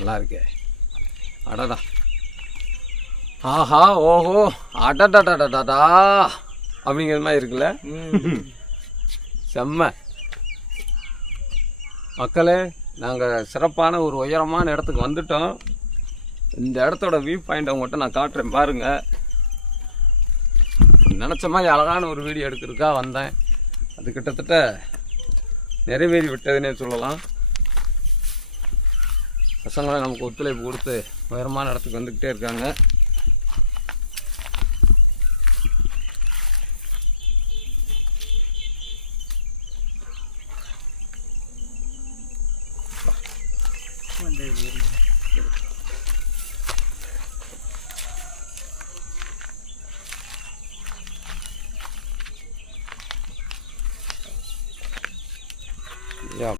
நல்லா இருக்கே. அடடா, ஆஹா, ஓஹோ, அடடடடடா அப்படிங்கிற மாதிரி இருக்குல்ல. செம்ம. மக்களே, நாங்கள் சிறப்பான ஒரு உயரமான இடத்துக்கு வந்துட்டோம். இந்த இடத்தோட வியூ பாயிண்ட் அவங்ககிட்ட நான் காட்டுறேன் பாருங்கள். நினச்ச மாதிரி அழகான ஒரு வீடியோ எடுக்கிறதுக்காக வந்தேன். அது கிட்டத்தட்ட நிறைவேறி விட்டதுன்னே சொல்லலாம். பசங்களாம் நமக்கு ஒத்துழைப்பு கொடுத்து உயரமான இடத்துக்கு வந்துக்கிட்டே இருக்காங்க.